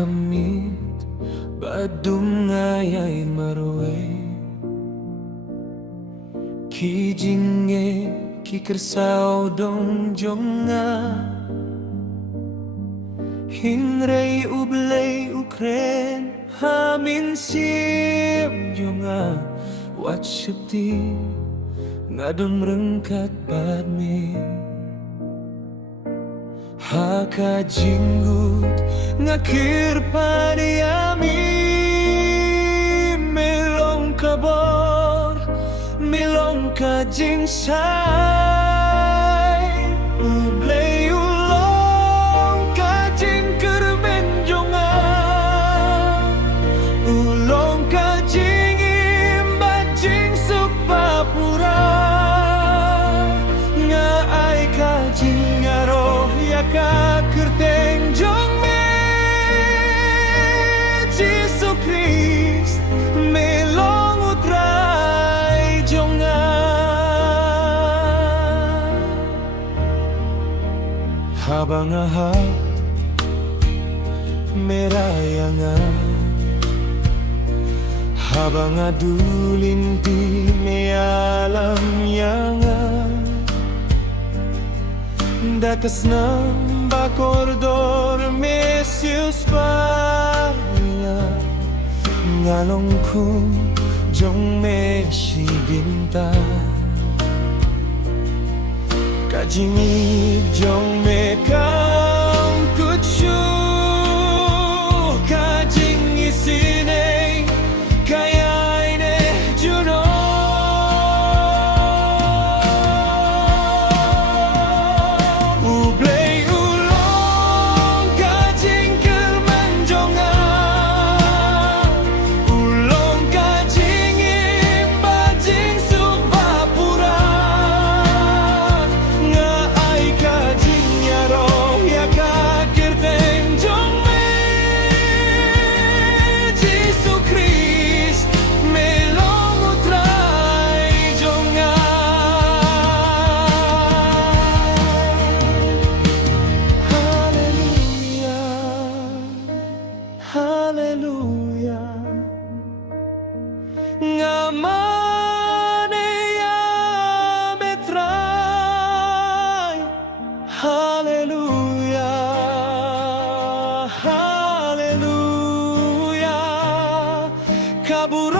kamit badum ngayay marway ki jinge ki kersau dong jonga hinrei ublei ukren hamin sim jonga wat syepti ngadon merengkat badmi haka jinggut ngakir padiami melong kabor melong ka jingsai ublei ulong ka jingker menjonga ulong ka jingim bajing suk papura nga ai ka jingaro ka kerteng jong me Jesus Christ melong utrai jonga habang ahap merayanga habang adulin di me alam yanga datas ng bakordor mesius panya ngalong kung jong mesi binta kajingi jong mekang kutsyu kajingi sineng kaya ine juno Hallelujah, ngamane ya metrai. Hallelujah, hallelujah, kabur